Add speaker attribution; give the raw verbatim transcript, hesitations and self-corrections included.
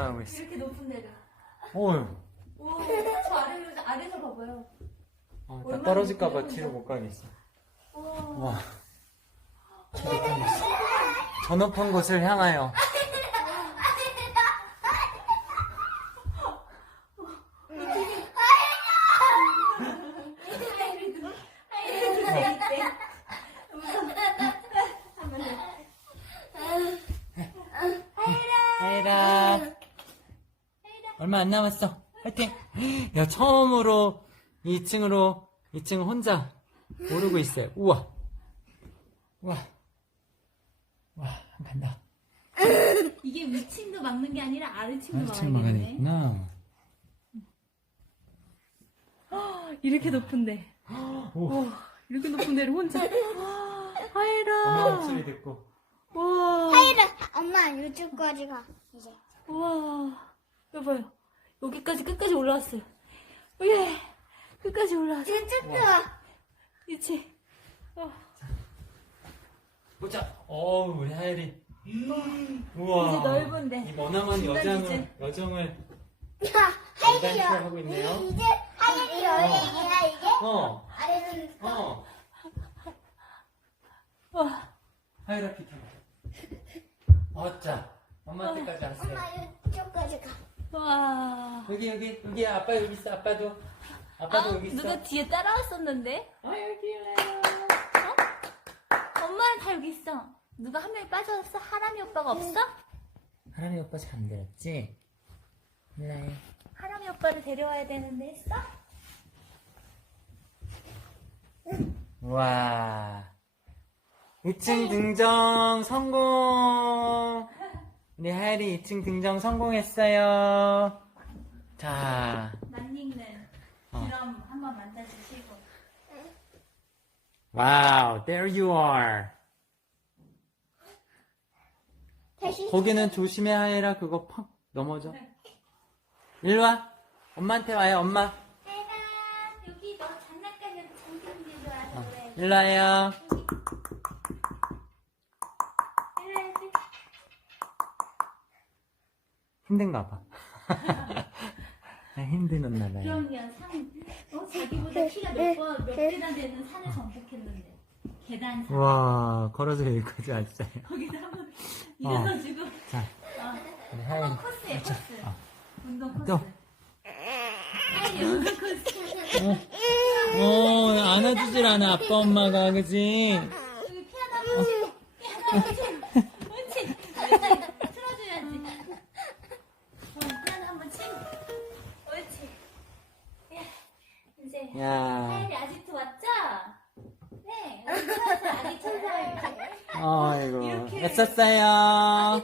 Speaker 1: 올라가고 있어.
Speaker 2: 이렇게 높은 데를.
Speaker 1: 어휴.
Speaker 2: 오, 저 아래로, 아래서 봐봐요.
Speaker 1: 어, 나 떨어질까봐 뒤로 못 가겠어.
Speaker 2: 와.
Speaker 1: 와. 저 높은 곳. 저 높은 곳을 향하여. 하이라. 얼마 안 남았어. 화이팅. 야, 처음으로 이 층으로 이 층 혼자 오르고 있어요. 우와. 우와. 와, 간다.
Speaker 2: 이게 위층도 막는 게 아니라 아래층도
Speaker 1: 층 막아야
Speaker 2: 막아야겠네.
Speaker 1: 되겠구나.
Speaker 2: 이렇게 높은데.
Speaker 1: 오.
Speaker 2: 오, 이렇게 높은 데를 혼자. 하이라.
Speaker 1: 엄마 목소리 듣고.
Speaker 2: 와.
Speaker 3: 하이라, 엄마 이쪽까지 가 이제.
Speaker 2: 와. 여봐요. 여기까지 끝까지 올라왔어요. 예. 끝까지 올라왔어.
Speaker 3: 이쪽도.
Speaker 2: 그치? 어.
Speaker 1: 보자. 어우, 우리 하율이. 우와.
Speaker 2: 이제 넓은데.
Speaker 1: 이 머나먼
Speaker 2: 중간
Speaker 1: 여정을,
Speaker 2: 이제.
Speaker 1: 여정을
Speaker 3: 야, 하이리
Speaker 1: 대단히
Speaker 3: 여.
Speaker 1: 하고 있네요.
Speaker 3: 이제 하이리 여행이야 이게?
Speaker 1: 어,
Speaker 3: 아래는
Speaker 1: 어.
Speaker 2: 와.
Speaker 1: 하율아 피타. 어짜. 엄마한테까지 왔어요.
Speaker 3: 엄마 이쪽까지 가.
Speaker 2: 와.
Speaker 1: 여기, 여기, 여기 아빠 여기 있어. 아빠도. 아빠도
Speaker 2: 아,
Speaker 1: 여기 있어.
Speaker 2: 누가 뒤에 따라왔었는데?
Speaker 1: 아, 여기요.
Speaker 2: 어? 엄마는 다 여기 있어. 누가 한 명이 빠졌어? 하람이 오빠가 없어?
Speaker 1: 하람이 오빠 잠들었지? 일라해.
Speaker 2: 하람이 오빠를 데려와야 되는데 했어?
Speaker 1: 와. 이 층 등정 성공. 우리 하율이 이 층 등정 성공했어요. 자.
Speaker 2: 난닝는
Speaker 1: 어.
Speaker 2: 그럼 한번 만져주시고.
Speaker 1: 와우, there you are.
Speaker 3: 다시.
Speaker 1: 거기는 조심해 하율아. 그거 팍 넘어져. 일로 와. 엄마한테 와요, 엄마.
Speaker 2: 하이라, 여기 너 장난감 여기 장난감들도 와서
Speaker 1: 어,
Speaker 2: 그래.
Speaker 1: 일로 와요.
Speaker 2: 이래야지.
Speaker 1: 힘든가 봐. 힘드는나 봐요.
Speaker 2: 그럼요, 산, 어, 자기보다 키가 몇 번, 몇 계단 되는 산을 정복했는데. 계단 산.
Speaker 1: 와, 걸어서 여기까지 왔어요.
Speaker 2: 거기다 한번 일어서주고.
Speaker 1: 자,
Speaker 2: 어.
Speaker 1: 우리
Speaker 2: 한번
Speaker 1: 하율이.
Speaker 2: 코스에 코스.
Speaker 1: 어.
Speaker 2: 운동 코스.
Speaker 1: 또.
Speaker 2: 하율이 운동 코스.
Speaker 1: 어, 안아주질 않아, 아빠, 엄마가, 그지?
Speaker 2: 여기 피아노 한번 치고. 피아노 한번 치고. 옳지. 옳지. 틀어줘야지. 어, 피아노 한번 치고. 옳지. 야, 이제.
Speaker 1: 야.
Speaker 2: 하율이 아직도 왔죠? 네. 여기 천사, 아기 천사할게.
Speaker 1: 어이구.
Speaker 2: 이렇게.
Speaker 1: 애썼어요.